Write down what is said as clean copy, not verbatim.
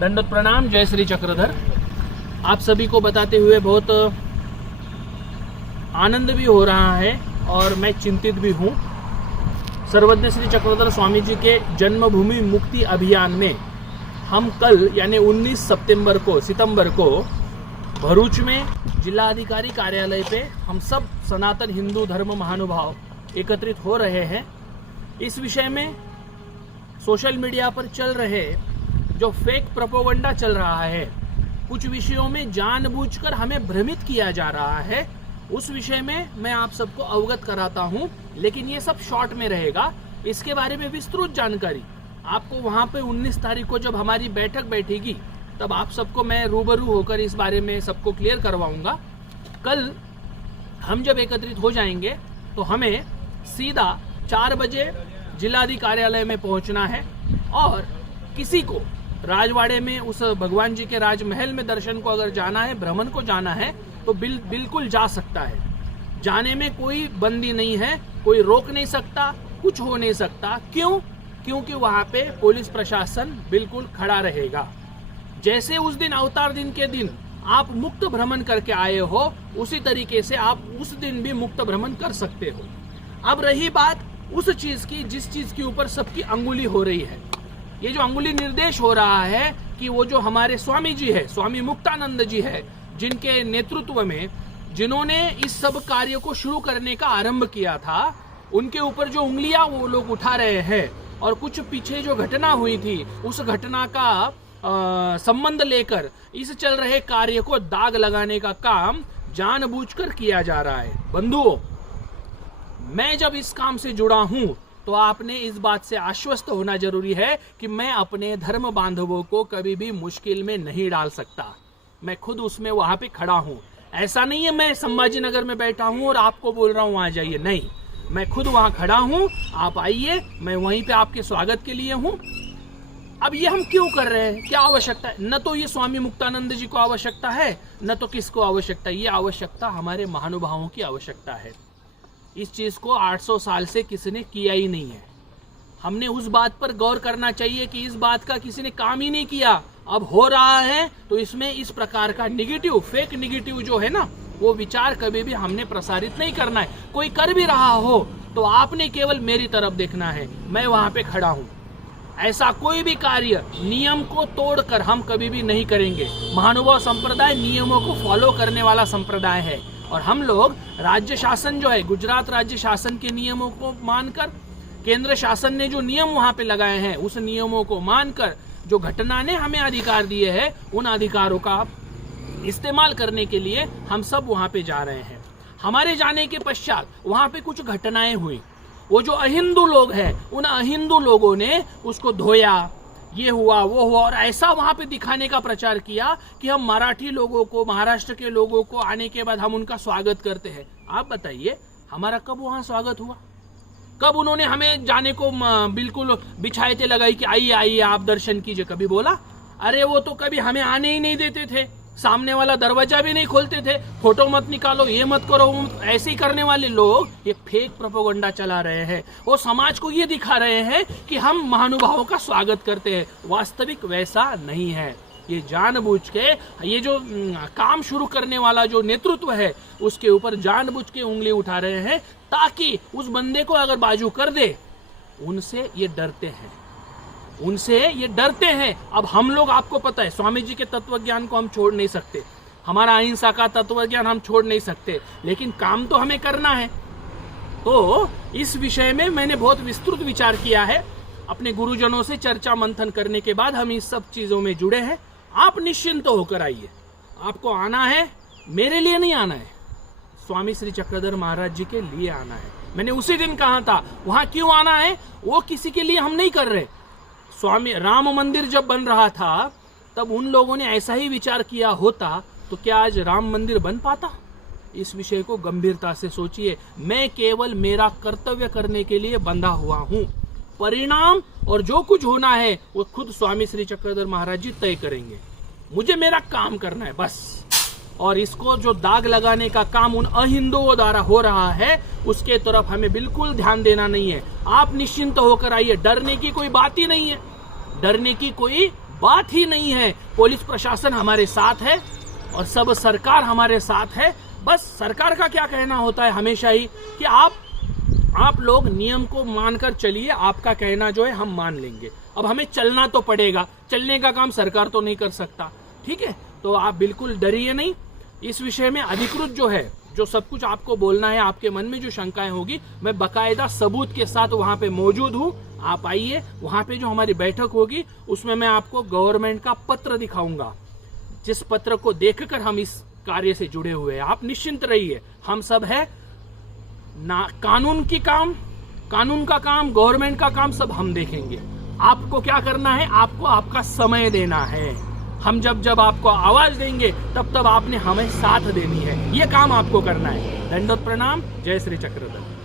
दंडोत प्रणाम। जय श्री चक्रधर। आप सभी को बताते हुए बहुत आनंद भी हो रहा है और मैं चिंतित भी हूँ। सर्वज्ञ श्री चक्रधर स्वामी जी के जन्मभूमि मुक्ति अभियान में हम कल यानी 19 सितंबर को भरूच में जिलाधिकारी कार्यालय पे हम सब सनातन हिंदू धर्म महानुभाव एकत्रित हो रहे हैं। इस विषय में सोशल मीडिया पर चल रहे जो फेक प्रोपेगेंडा चल रहा है, कुछ विषयों में जानबूझकर हमें भ्रमित किया जा रहा है, उस विषय में मैं आप सबको अवगत कराता हूं। लेकिन ये सब शॉर्ट में रहेगा। इसके बारे में विस्तृत जानकारी आपको वहां पे 19 तारीख को जब हमारी बैठक बैठेगी तब आप सबको मैं रूबरू होकर इस बारे में सबको क्लियर करवाऊंगा। कल हम जब एकत्रित हो जाएंगे तो हमें सीधा 4 बजे जिलाधिकारी कार्यालय में पहुंचना है और किसी को राजवाड़े में उस भगवान जी के राजमहल में दर्शन को अगर जाना है, भ्रमण को जाना है तो बिल्कुल जा सकता है। जाने में कोई बंदी नहीं है, कोई रोक नहीं सकता, कुछ हो नहीं सकता। क्यों? क्योंकि वहां पे पुलिस प्रशासन बिल्कुल खड़ा रहेगा। जैसे उस दिन अवतार दिन के दिन आप मुक्त भ्रमण करके आए हो, उसी तरीके से आप उस दिन भी मुक्त भ्रमण कर सकते हो। अब रही बात उस चीज की जिस चीज के ऊपर सबकी अंगुली हो रही है, ये जो अंगुली निर्देश हो रहा है कि वो जो हमारे स्वामी जी है, स्वामी मुक्तानंद जी है, जिनके नेतृत्व में जिन्होंने इस सब कार्य को शुरू करने का आरंभ किया था, उनके ऊपर जो उंगलियां वो लोग उठा रहे हैं और कुछ पीछे जो घटना हुई थी उस घटना का संबंध लेकर इस चल रहे कार्य को दाग लगाने का काम जानबूझकर किया जा रहा है। बंधुओं, मैं जब इस काम से जुड़ा हूं तो आपने इस बात से आश्वस्त होना जरूरी है कि मैं अपने धर्म बांधवों को कभी भी मुश्किल में नहीं डाल सकता। मैं खुद उसमें वहां पे खड़ा हूं। ऐसा नहीं है मैं संभाजी नगर में बैठा हूं और आपको बोल रहा हूं वहां जाइए, नहीं, मैं खुद वहां खड़ा हूं। आप आइए, मैं वहीं पे आपके स्वागत के लिए हूं। अब ये हम क्यों कर रहे हैं? क्या आवश्यकता है? न तो ये स्वामी मुक्तानंद जी को आवश्यकता है, न तो किसको आवश्यकता है। ये आवश्यकता हमारे महानुभावों की आवश्यकता है। इस चीज को 800 साल से किसी ने किया ही नहीं है। हमने उस बात पर गौर करना चाहिए कि इस बात का किसी ने काम ही नहीं किया। अब हो रहा है तो इसमें इस प्रकार का निगेटिव, फेक निगेटिव जो है ना, वो विचार कभी भी हमने प्रसारित नहीं करना है। कोई कर भी रहा हो तो आपने केवल मेरी तरफ देखना है, मैं वहां पे खड़ा हूं। ऐसा कोई भी कार्य नियम को तोड़कर हम कभी भी नहीं करेंगे। महानुभाव संप्रदाय नियमों को फॉलो करने वाला संप्रदाय है और हम लोग राज्य शासन जो है, गुजरात राज्य शासन के नियमों को मानकर, केंद्र शासन ने जो नियम वहां पे लगाए हैं उस नियमों को मानकर, जो घटना ने हमें अधिकार दिए हैं उन अधिकारों का इस्तेमाल करने के लिए हम सब वहां पे जा रहे हैं। हमारे जाने के पश्चात वहां पे कुछ घटनाएं हुई। वो जो अहिंदू लोग हैं, उन अहिंदू लोगों ने उसको धोया, ये हुआ वो हुआ, और ऐसा वहां पे दिखाने का प्रचार किया कि हम मराठी लोगों को, महाराष्ट्र के लोगों को आने के बाद हम उनका स्वागत करते हैं। आप बताइए हमारा कब वहां स्वागत हुआ? कब उन्होंने हमें जाने को बिल्कुल बिछायते लगाई कि आइए आइए आप दर्शन कीजिए? कभी बोला? अरे वो तो कभी हमें आने ही नहीं देते थे, सामने वाला दरवाजा भी नहीं खोलते थे। फोटो मत निकालो, ये मत करो, ऐसे ही करने वाले लोग ये फेक प्रोपेगेंडा चला रहे हैं। वो समाज को ये दिखा रहे हैं कि हम महानुभावों का स्वागत करते हैं। वास्तविक वैसा नहीं है। ये जानबूझ के ये जो काम शुरू करने वाला जो नेतृत्व है उसके ऊपर जानबूझ के उंगली उठा रहे हैं ताकि उस बंदे को अगर बाजू कर दे, उनसे ये डरते हैं, उनसे ये डरते हैं। अब हम लोग, आपको पता है, स्वामी जी के तत्व ज्ञान को हम छोड़ नहीं सकते, हमारा अहिंसा का तत्व ज्ञान हम छोड़ नहीं सकते, लेकिन काम तो हमें करना है। तो इस विषय में मैंने बहुत विस्तृत विचार किया है। अपने गुरुजनों से चर्चा मंथन करने के बाद हम इस सब चीजों में जुड़े हैं। आप निश्चिंत होकर आइए। आपको आना है, मेरे लिए नहीं आना है, स्वामी श्री चक्रधर महाराज जी के लिए आना है। मैंने उसी दिन कहा था वहां क्यों आना है, वो किसी के लिए हम नहीं कर रहे। स्वामी राम मंदिर जब बन रहा था तब उन लोगों ने ऐसा ही विचार किया होता तो क्या आज राम मंदिर बन पाता? इस विषय को गंभीरता से सोचिए। मैं केवल मेरा कर्तव्य करने के लिए बंधा हुआ हूं। परिणाम और जो कुछ होना है वो खुद स्वामी श्री चक्रधर महाराज जी तय करेंगे। मुझे मेरा काम करना है बस। और इसको जो दाग लगाने का काम उन अहिंदुओं द्वारा हो रहा है उसके तरफ हमें बिल्कुल ध्यान देना नहीं है। आप निश्चिंत होकर आइए, डरने की कोई बात ही नहीं है, डरने की कोई बात ही नहीं है। पुलिस प्रशासन हमारे साथ है और सब सरकार हमारे साथ है। बस सरकार का क्या कहना होता है हमेशा ही कि आप लोग नियम को मानकर चलिए, आपका कहना जो है हम मान लेंगे। अब हमें चलना तो पड़ेगा, चलने का काम सरकार तो नहीं कर सकता, ठीक है। तो आप बिल्कुल डरिए नहीं। इस विषय में अधिकृत जो है, जो सब कुछ आपको बोलना है, आपके मन में जो शंकाएं होगी, मैं बकायदा सबूत के साथ वहां पे मौजूद हूं। आप आइए, वहां पे जो हमारी बैठक होगी उसमें मैं आपको गवर्नमेंट का पत्र दिखाऊंगा, जिस पत्र को देखकर हम इस कार्य से जुड़े हुए हैं। आप निश्चिंत रहिए, हम सब है ना, कानून का काम, गवर्नमेंट का काम सब हम देखेंगे। आपको क्या करना है, आपको आपका समय देना है। हम जब आपको आवाज देंगे तब आपने हमें साथ देनी है। ये काम आपको करना है। दंडोत प्रणाम। जय श्री चक्रधर।